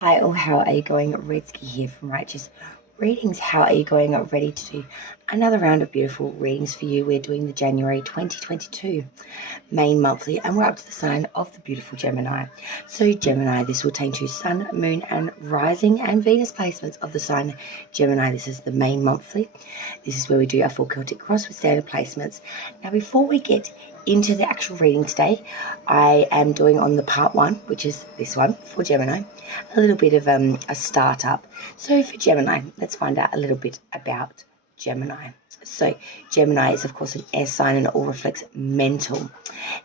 Hi all, how are you going? Redsky here from Righteous Readings. How are you going? Ready to do another round of beautiful readings for you. We're doing the January 2022 main monthly and we're up to the sign of the beautiful Gemini. So Gemini, this will take to Sun, Moon and Rising and Venus placements of the sign Gemini. This is the main monthly. This is where we do our full Celtic cross with standard placements. Now before we get into the actual reading today, I am doing on the part one, which is this one for Gemini, a little bit of a startup. So for Gemini, let's find out a little bit about Gemini. So Gemini is of course an air sign and it all reflects mental.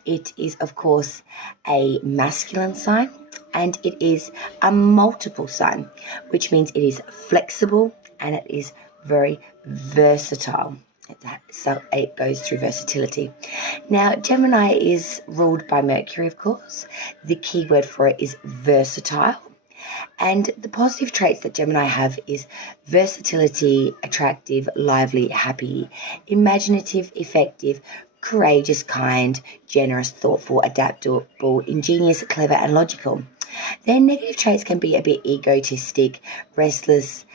It is of course a masculine sign and it is a multiple sign, which means it is flexible and it is very versatile. So it goes through versatility. Now, Gemini is ruled by Mercury, of course. The key word for it is versatile. And the positive traits that Gemini have is versatility, attractive, lively, happy, imaginative, effective, courageous, kind, generous, thoughtful, adaptable, ingenious, clever, and logical. Their negative traits can be a bit egotistic, restless,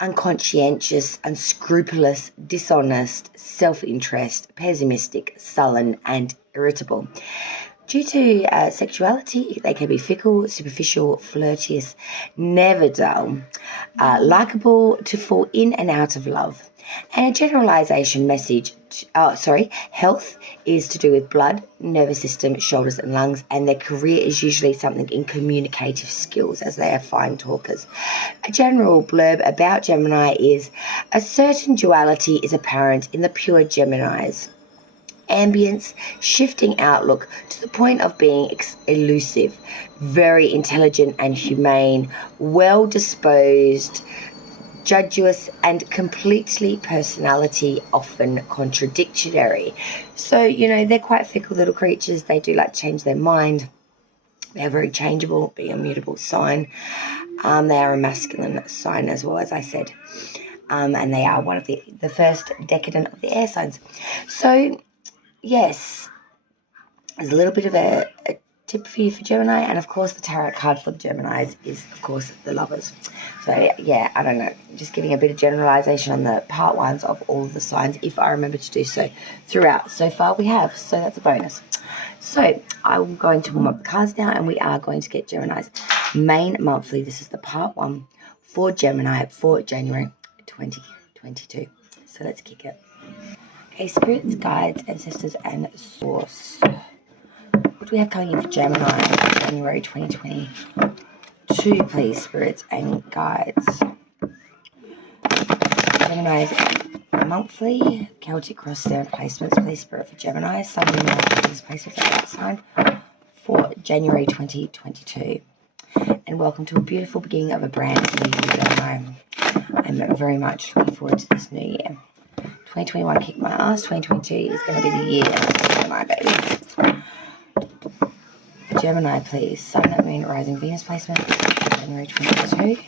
unconscientious, unscrupulous, dishonest, self-interest, pessimistic, sullen, and irritable. Due to sexuality, they can be fickle, superficial, flirtatious, never dull, likable, to fall in and out of love. And a generalization message, health is to do with blood, nervous system, shoulders and lungs, and their career is usually something in communicative skills as they are fine talkers. A general blurb about Gemini is a certain duality is apparent in the pure Geminis. Ambience, shifting outlook to the point of being elusive, very intelligent and humane, well disposed, judicious and completely personality often contradictory. So, they're quite fickle little creatures. They do like to change their mind. They're very changeable, being a mutable sign. They are a masculine sign as well, as I said. And they are one of the first decadent of the air signs. So, yes, there's a little bit of a tip for you for Gemini, and of course the tarot card for the Geminis is of course the Lovers. So yeah, I don't know, just giving a bit of generalization on the part ones of all of the signs if I remember to do so throughout. So far we have, so that's a bonus. So I'm going to warm up the cards now and we are going to get Gemini's main monthly. This is the part one for Gemini for January 2022. So let's kick it. Okay, spirits, guides, ancestors and source. What do we have coming in for Gemini for January 2022, please, spirits and guides? Gemini's monthly Celtic cross down placements, please, spirit for Gemini. Sun and Moon placements of that sign for January 2022. And welcome to a beautiful beginning of a brand new year, Gemini. I'm very much looking forward to this new year. 2021 kicked my ass. 2022 is going to be the year of Gemini, baby. Gemini, please. Sun, Moon, Rising, Venus placement. January 2022.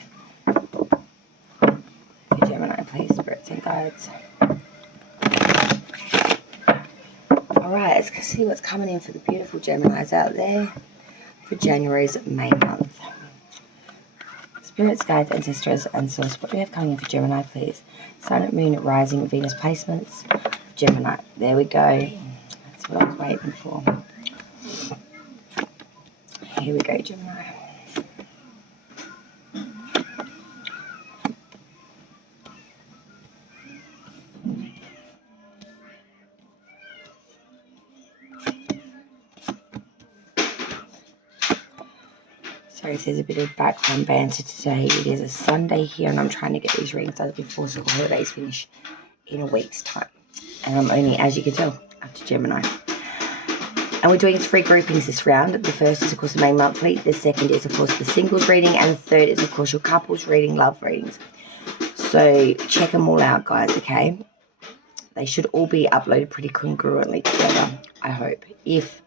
For Gemini, please. Spirits and guides. Alright, let's see what's coming in for the beautiful Geminis out there for January's main month. Spirits, guides, ancestors, and source. What do we have coming in for Gemini, please? Sun, Moon, Rising, Venus placements. Gemini. There we go. That's what I was waiting for. Here we go, Gemini. Sorry if there's a bit of background banter today. It is a Sunday here and I'm trying to get these readings done before school holidays finish in a week's time. And I'm only, as you can tell, up to Gemini. And we're doing 3 groupings this round. The first is, of course, the main monthly. The second is, of course, the singles reading. And the third is, of course, your couples reading, love readings. So check them all out, guys, okay? They should all be uploaded pretty congruently together, I hope, if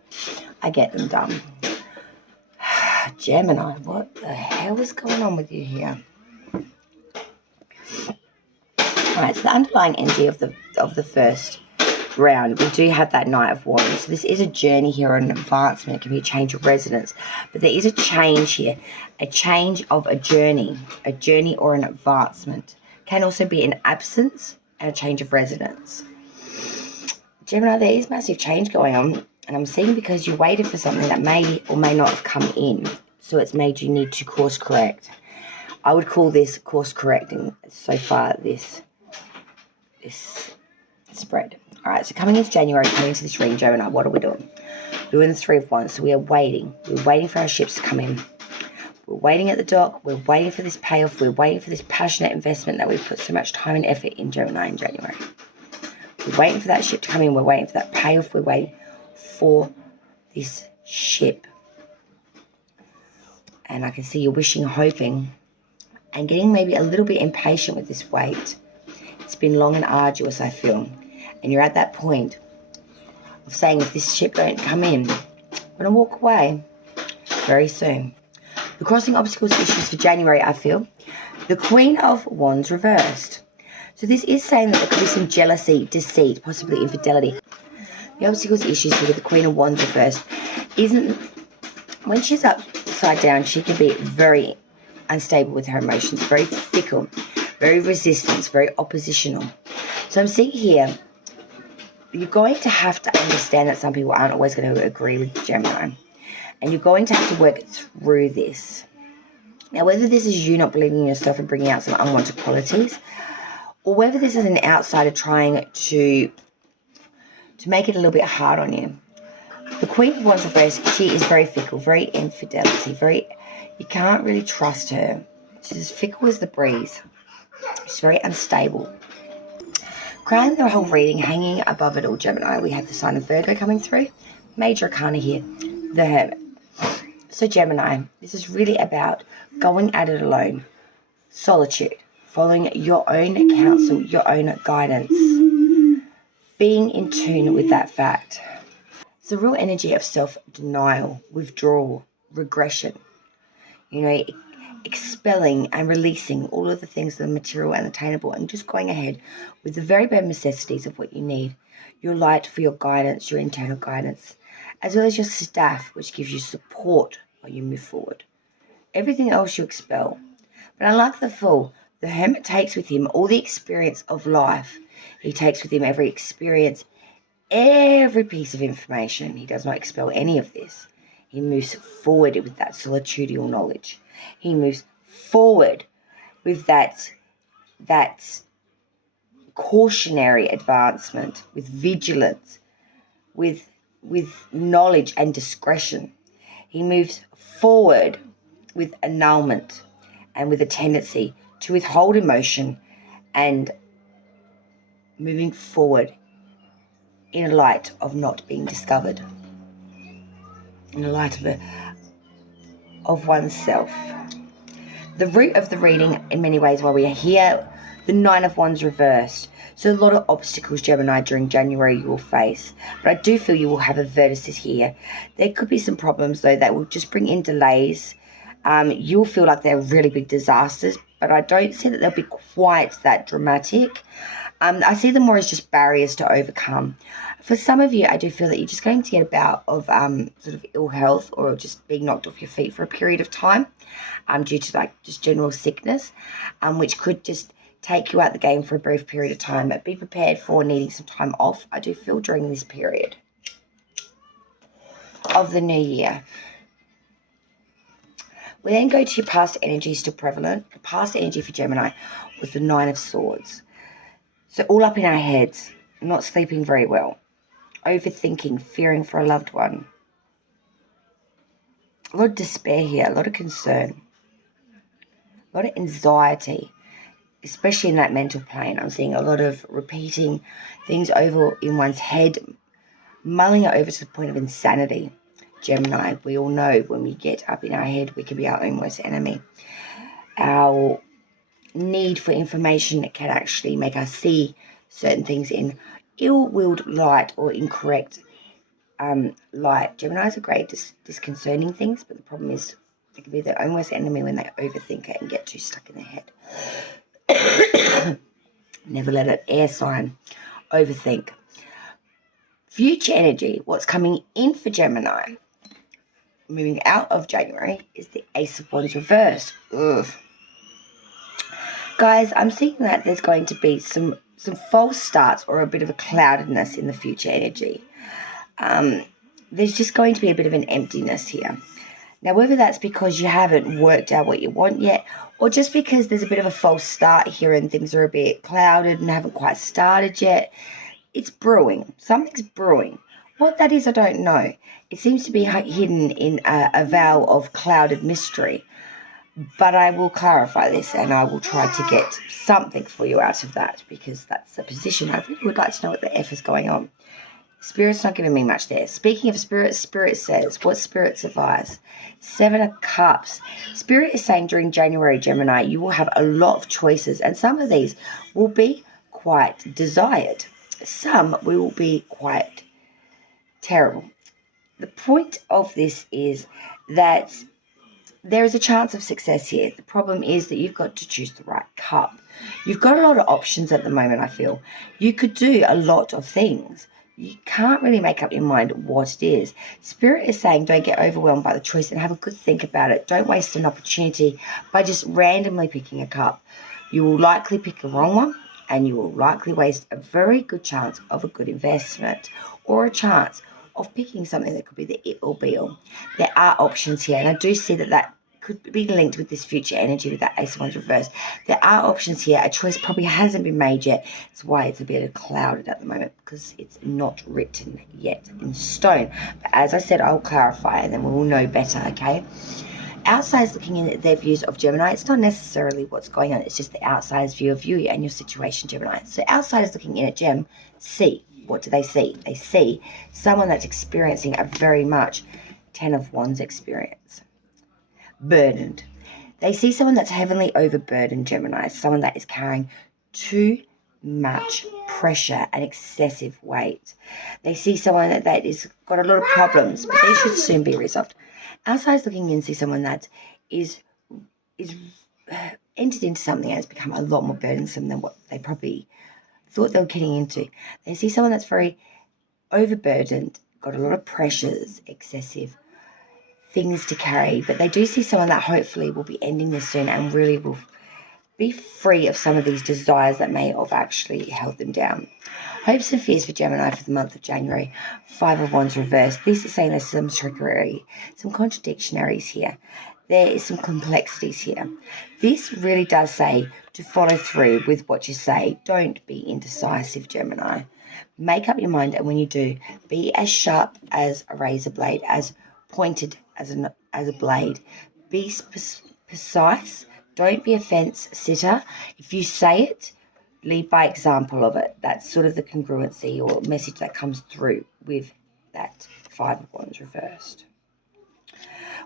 I get them done. Gemini, what the hell is going on with you here? Alright, so the underlying energy of the first ground, we do have that Knight of Wands. So this is a journey here, an advancement. It can be a change of residence. But there is a change here, a change of a journey or an advancement. Can also be an absence and a change of residence. Gemini, there is massive change going on. And I'm seeing because you waited for something that may or may not have come in. So it's made you need to course correct. I would call this course correcting so far, this spread. All right, so coming into January, coming into this reading, Gemini, what are we doing? We're doing the Three of Wands, so we are waiting. We're waiting for our ships to come in. We're waiting at the dock. We're waiting for this payoff. We're waiting for this passionate investment that we've put so much time and effort in, Gemini, in January. We're waiting for that ship to come in. We're waiting for that payoff. We're waiting for this ship. And I can see you're wishing, hoping, and getting maybe a little bit impatient with this wait. It's been long and arduous, I feel. And you're at that point of saying, if this ship don't come in, I'm going to walk away very soon. The crossing obstacles issues for January, I feel. The Queen of Wands reversed. So this is saying that there could be some jealousy, deceit, possibly infidelity. The obstacles issues here with the Queen of Wands reversed when she's upside down, she can be very unstable with her emotions, very fickle, very resistant, very oppositional. So I'm seeing here, you're going to have to understand that some people aren't always going to agree with Gemini. And you're going to have to work through this. Now, whether this is you not believing in yourself and bringing out some unwanted qualities, or whether this is an outsider trying to make it a little bit hard on you. The Queen of Wands reversed, she is very fickle, very infidelity, you can't really trust her. She's as fickle as the breeze. She's very unstable. Crowning the whole reading, hanging above it all, Gemini, we have the sign of Virgo coming through. Major arcana here, the Hermit. So Gemini, this is really about going at it alone. Solitude, following your own counsel, your own guidance. Being in tune with that fact. It's a real energy of self-denial, withdrawal, regression. Expelling and releasing all of the things that are material and attainable and just going ahead with the very bare necessities of what you need. Your light for your guidance, your internal guidance, as well as your staff, which gives you support while you move forward. Everything else you expel. But unlike the Fool, the Hermit takes with him all the experience of life. He takes with him every experience, every piece of information. He does not expel any of this. He moves forward with that solitudinal knowledge. He moves forward with that cautionary advancement, with vigilance, with knowledge and discretion. He moves forward with annulment and with a tendency to withhold emotion and moving forward in a light of not being discovered, in a light of oneself. The root of the reading, in many ways, while we are here, the Nine of Wands reversed. So a lot of obstacles, Gemini, during January you will face. But I do feel you will have a vertices here. There could be some problems, though, that will just bring in delays. You'll feel like they're really big disasters, but I don't see that they'll be quite that dramatic. I see them more as just barriers to overcome. For some of you, I do feel that you're just going to get a bout of sort of ill health or just being knocked off your feet for a period of time due to just general sickness, which could just take you out the game for a brief period of time. But be prepared for needing some time off, I do feel, during this period of the new year. We then go to your past energy, still prevalent. Past energy for Gemini was the Nine of Swords. So all up in our heads, not sleeping very well, overthinking, fearing for a loved one. A lot of despair here, a lot of concern, a lot of anxiety, especially in that mental plane. I'm seeing a lot of repeating things over in one's head, mulling it over to the point of insanity. Gemini, we all know when we get up in our head, we can be our own worst enemy. Our need for information can actually make us see certain things in ill-willed light or incorrect light. Geminis are great at disconcerting things, but the problem is they can be their own worst enemy when they overthink it and get too stuck in their head. Never let an air sign overthink. Future energy, what's coming in for Gemini, moving out of January, is the Ace of Wands reversed. Ugh. Guys, I'm seeing that there's going to be some false starts or a bit of a cloudedness in the future energy. There's just going to be a bit of an emptiness here. Now, whether that's because you haven't worked out what you want yet, or just because there's a bit of a false start here and things are a bit clouded and haven't quite started yet, it's brewing. Something's brewing. What that is, I don't know. It seems to be hidden in a veil of clouded mystery. But I will clarify this and I will try to get something for you out of that, because that's the position. I really would like to know what the F is going on. Spirit's not giving me much there. Speaking of Spirit, Spirit says, what Spirit's advice? 7 of Cups. Spirit is saying during January, Gemini, you will have a lot of choices, and some of these will be quite desired. Some will be quite terrible. The point of this is that there is a chance of success here. The problem is that you've got to choose the right cup. You've got a lot of options at the moment, I feel. You could do a lot of things. You can't really make up your mind what it is. Spirit is saying don't get overwhelmed by the choice and have a good think about it. Don't waste an opportunity by just randomly picking a cup. You will likely pick a wrong one, and you will likely waste a very good chance of a good investment, or a chance of picking something that could be the it or be all. There are options here, and I do see that could be linked with this future energy with that Ace of Wands reversed. There are options here. A choice probably hasn't been made yet. That's why it's a bit clouded at the moment, because it's not written yet in stone. But as I said, I'll clarify and then we'll know better, okay? Outsiders looking in at their views of Gemini, it's not necessarily what's going on. It's just the outsider's view of you and your situation, Gemini. So outsiders looking in at Gem see. What do they see? They see someone that's experiencing a very much 10 of Wands experience. Burdened. They see someone that's heavily overburdened, Gemini, someone that is carrying too much pressure and excessive weight. They see someone that is got a lot of problems, but they should soon be resolved. Outsiders looking in see someone that is entered into something that has become a lot more burdensome than what they probably thought they were getting into. They see someone that's very overburdened, got a lot of pressures, excessive things to carry, but they do see someone that hopefully will be ending this soon and really will be free of some of these desires that may have actually held them down. Hopes and fears for Gemini for the month of January. 5 of Wands reversed. This is saying there's some trickery, some contradictionaries here. There is some complexities here. This really does say to follow through with what you say. Don't be indecisive, Gemini. Make up your mind, and when you do, be as sharp as a razor blade, as pointed as a blade. Be precise. Don't be a fence sitter. If you say it, lead by example of it. That's sort of the congruency or message that comes through with that 5 of Wands reversed.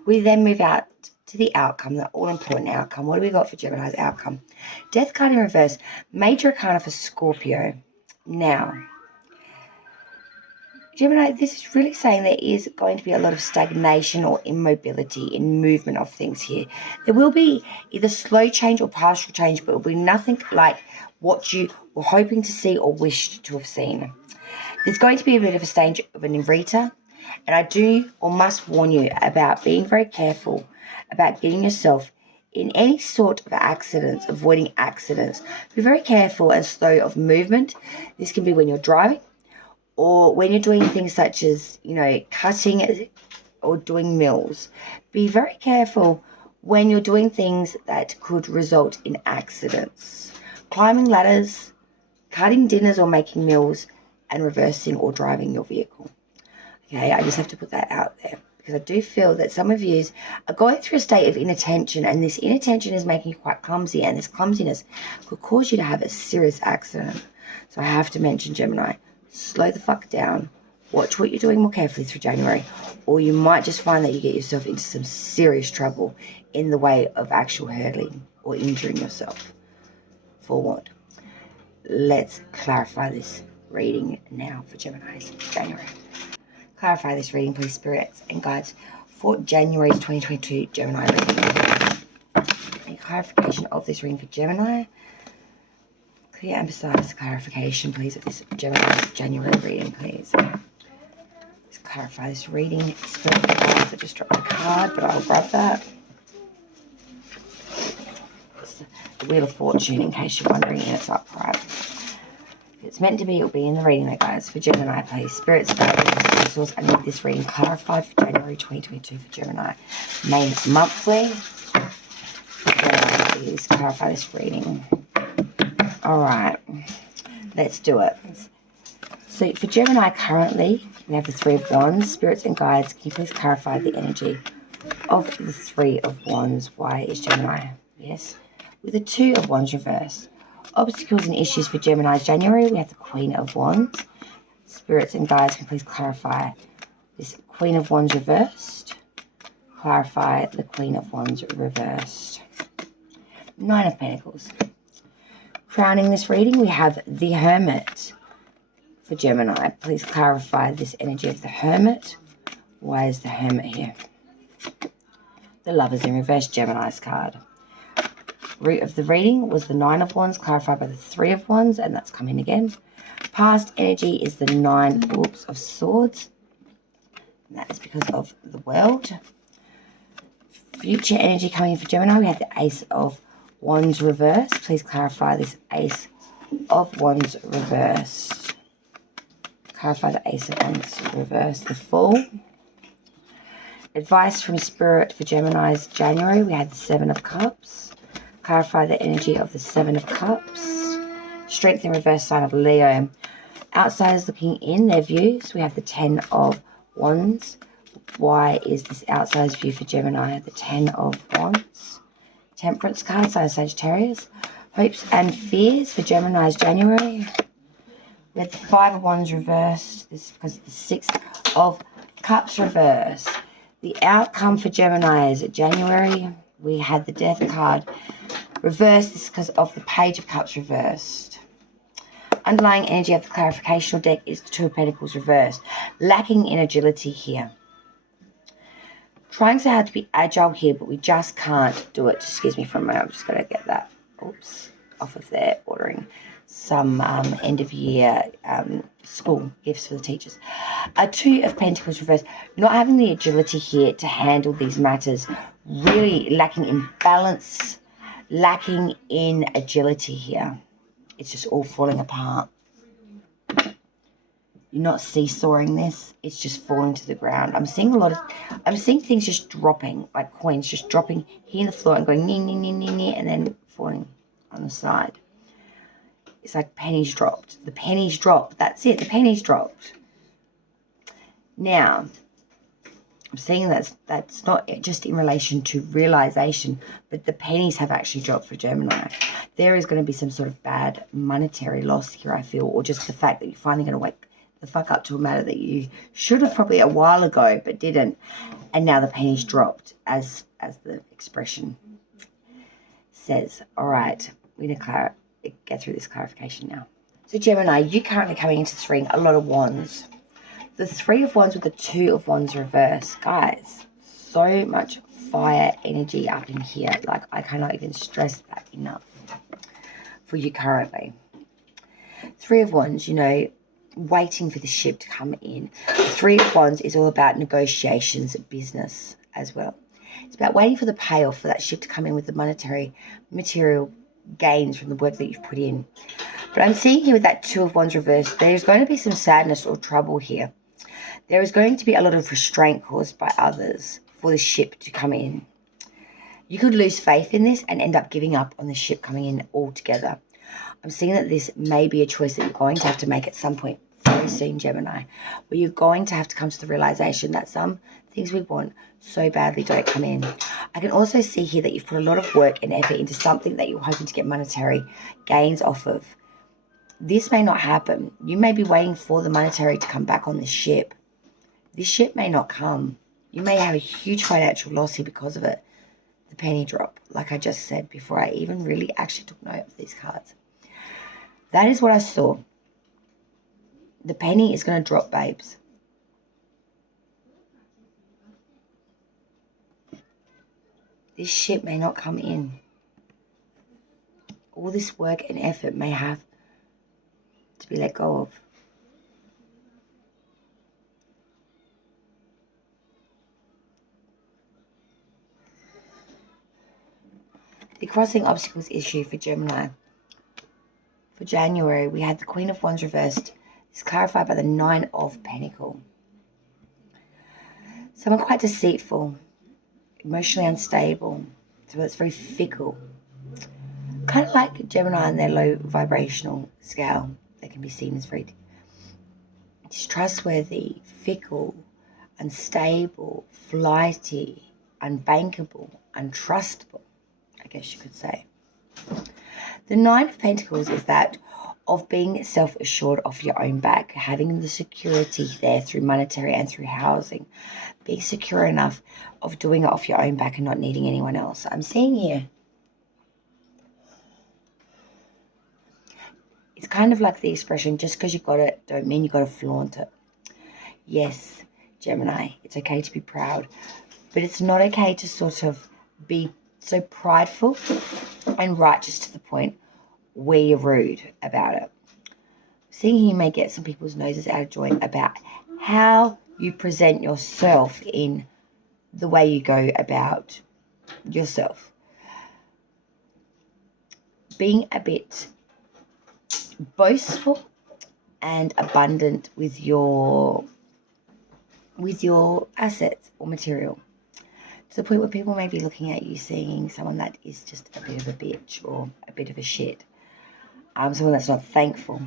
We then move out to the outcome, the all-important outcome. What do we got for Gemini's outcome? Death card in reverse. Major arcana for Scorpio. Now, Gemini, this is really saying there is going to be a lot of stagnation or immobility in movement of things here. There will be either slow change or partial change, but it will be nothing like what you were hoping to see or wished to have seen. There's going to be a bit of a stage of an inverter, and I do or must warn you about being very careful about getting yourself in any sort of accidents, avoiding accidents. Be very careful and slow of movement. This can be when you're driving, or when you're doing things such as, cutting or doing mills. Be very careful when you're doing things that could result in accidents. Climbing ladders, cutting dinners or making meals, and reversing or driving your vehicle. Okay, I just have to put that out there, because I do feel that some of you are going through a state of inattention, and this inattention is making you quite clumsy, and this clumsiness could cause you to have a serious accident. So I have to mention, Gemini, slow the fuck down, watch what you're doing more carefully through January, or you might just find that you get yourself into some serious trouble in the way of actual hurting or injuring yourself. Forward. Let's clarify this reading now for Gemini's January. Clarify this reading, please, spirits and guides, for January's 2022 Gemini reading. A clarification of this reading for Gemini. Clear and precise clarification, please, of this Gemini January reading, please. clarify this reading. Spirit guides, I just dropped a card, but I'll grab that. It's the Wheel of Fortune, in case you're wondering, and it's upright. If it's meant to be, it'll be in the reading there, guys. For Gemini, please. Spirits, guides, source. I need this reading clarified for January 2022 for Gemini. Main monthly. For Gemini, please clarify this reading. All right. Let's do it. So for Gemini currently, we have the Three of Wands. Spirits and guides, can you please clarify the energy of the Three of Wands? Why is Gemini? Yes. With the Two of Wands reversed. Obstacles and issues for Gemini's January, we have the Queen of Wands. Spirits and guides, can you please clarify this Queen of Wands reversed? Clarify the Queen of Wands reversed. Nine of Pentacles. Crowning this reading, we have the Hermit. For Gemini, please clarify this energy of the Hermit. Why is the Hermit here? The Lovers in reverse, Gemini's card. Root of the reading was the Nine of Wands, clarified by the Three of Wands, and that's coming again. Past energy is the Nine of Swords, and that is because of the world. Future energy coming in for Gemini, we have the Ace of Wands reversed. Please clarify this Ace of Wands reversed. Clarify the Ace of Wands reversed. The Fool. Advice from Spirit for Gemini's January, we had the Seven of Cups. Clarify the energy of the Seven of Cups. Strength in reverse, sign of Leo. Outsiders looking in, their views. We have the Ten of Wands. Why is this outsider's view for Gemini? The Ten of Wands. Temperance card, sign of Sagittarius. Hopes and fears for Gemini's January. We have the Five of Wands reversed. This is because of the Six of Cups reversed. The outcome for Gemini's January, we had the Death card reversed. This is because of the Page of Cups reversed. Underlying energy of the clarificational deck is the Two of Pentacles reversed. Lacking in agility here. Trying so hard to be agile here, but we just can't do it. Just excuse me for a moment. I'm just going to get that off of there, ordering some end-of-year school gifts for the teachers. A Two of Pentacles reversed. Not having the agility here to handle these matters. Really lacking in balance. Lacking in agility here. It's just all falling apart. You're not seesawing this. It's just falling to the ground. I'm seeing things just dropping, like coins just dropping, hitting the floor and going, nee, nee, nee, nee, nee, and then falling on the side. It's like pennies dropped. The pennies dropped. That's it. The pennies dropped. Now, I'm seeing that's not just in relation to realization, but the pennies have actually dropped for Gemini. There is going to be some sort of bad monetary loss here, I feel, or just the fact that you're finally going to wake the fuck up to a matter that you should have probably a while ago, but didn't. And now the pennies dropped, as the expression says. All right, we're going to get through this clarification now. So Gemini, you're currently coming into this ring, a lot of wands. The Three of Wands with the Two of Wands reverse. Guys, so much fire energy up in here. Like, I cannot even stress that enough for you currently. Three of Wands, you know, waiting for the ship to come in. The Three of Wands is all about negotiations, business as well. It's about waiting for the payoff for that ship to come in with the monetary, material gains from the work that you've put in. But I'm seeing here with that Two of Wands reversed, there's going to be some sadness or trouble here. There is going to be a lot of restraint caused by others for the ship to come in. You could lose faith in this and end up giving up on the ship coming in altogether. I'm seeing that this may be a choice that you're going to have to make at some point very soon, Gemini, where you're going to have to come to the realization that some things we want so badly don't come in. I can also see here that you've put a lot of work and effort into something that you're hoping to get monetary gains off of. This may not happen. You may be waiting for the monetary to come back on this ship. This ship may not come. You may have a huge financial loss here because of it. The penny drop, like I just said before I even really actually took note of these cards. That is what I saw. The penny is going to drop, babes. This ship may not come in. All this work and effort may have to be let go of. The crossing obstacles issue for Gemini. For January, we had the Queen of Wands reversed. It's clarified by the 9 of Pentacles. Someone quite deceitful, emotionally unstable, so it's very fickle. Kind of like Gemini on their low vibrational scale. They can be seen as very distrustworthy, fickle, unstable, flighty, unbankable, untrustable, I guess you could say. The 9 of Pentacles is that of being self-assured off your own back, having the security there through monetary and through housing, being secure enough of doing it off your own back and not needing anyone else. I'm seeing here, it's kind of like the expression, just because you got it, don't mean you got to flaunt it. Yes, Gemini, it's okay to be proud, but it's not okay to sort of be so prideful and righteous to the point where you're rude about it. Seeing you may get some people's noses out of joint about how you present yourself in the way you go about yourself. Being a bit boastful and abundant with your assets or material, to the point where people may be looking at you seeing someone that is just a bit of a bitch or a bit of a shit. Someone that's not thankful.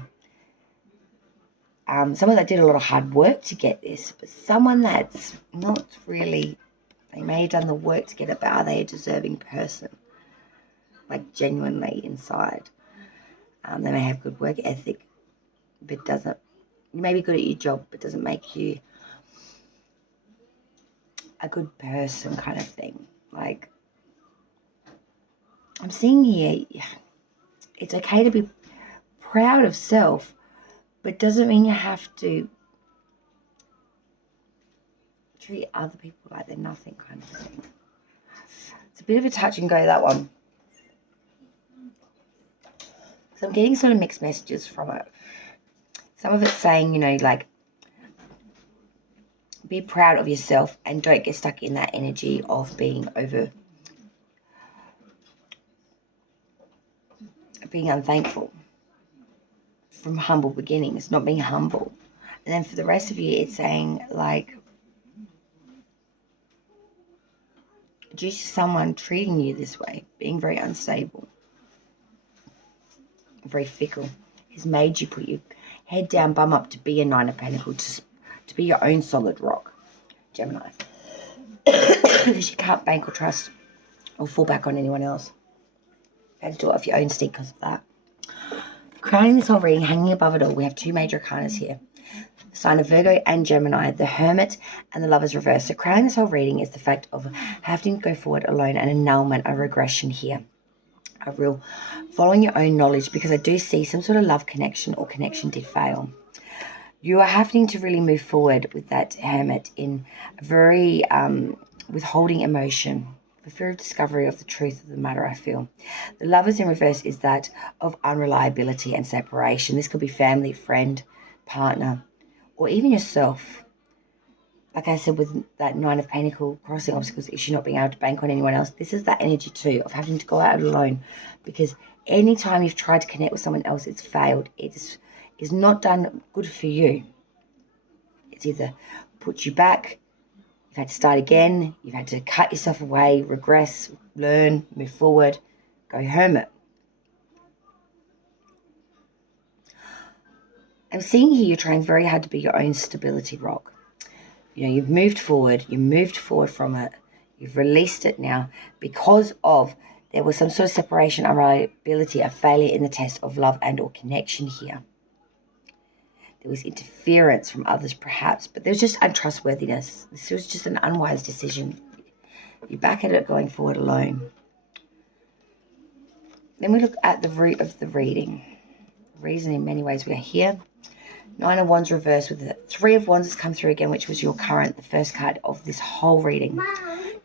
Someone that did a lot of hard work to get this, but someone that's not really, they may have done the work to get it, but are they a deserving person? Like genuinely inside. They may have good work ethic, but you may be good at your job, but doesn't make you a good person kind of thing. Like, I'm seeing here, it's okay to be proud of self, but doesn't mean you have to treat other people like they're nothing kind of thing. It's a bit of a touch and go, that one. So I'm getting sort of mixed messages from it. Some of it's saying, like, be proud of yourself and don't get stuck in that energy of being unthankful. From humble beginnings, not being humble. And then for the rest of you, it's saying, like, due to someone treating you this way, being very unstable, very fickle, has made you put your head down, bum up to be a 9 of Pentacles, to be your own solid rock, Gemini. Because you can't bank or trust or fall back on anyone else. You had to do it off your own stick because of that. Crowning this whole reading, hanging above it all, we have 2 major arcanas here. The sign of Virgo and Gemini, the Hermit and the Lover's reverse. So crowning this whole reading is the fact of having to go forward alone, an annulment, a regression here. A real following your own knowledge, because I do see some sort of love connection or connection did fail. You are having to really move forward with that Hermit in a very withholding emotion, for fear of discovery of the truth of the matter, I feel. The Lovers in reverse is that of unreliability and separation. This could be family, friend, partner, or even yourself. Like I said, with that 9 of Pentacles, crossing obstacles, issue, not being able to bank on anyone else. This is that energy too of having to go out alone, because anytime you've tried to connect with someone else, it's failed. It is not done good for you. It's either put you back, you've had to start again, you've had to cut yourself away, regress, learn, move forward, go Hermit. I'm seeing here you're trying very hard to be your own stability rock. You've moved forward from it, you've released it now because of there was some sort of separation, unreliability, a failure in the test of love and or connection here. There was interference from others perhaps, but there was just untrustworthiness. This was just an unwise decision. You're back at it going forward alone. Then we look at the root of the reading. The reason in many ways we are here. 9 of Wands reversed with the 3 of Wands has come through again, which was your current, the first card of this whole reading.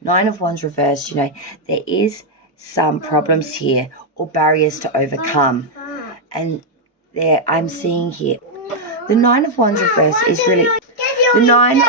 9 of Wands reversed, there is some problems here or barriers to overcome. And there I'm seeing here, the 9 of Wands reversed is really, the 9 of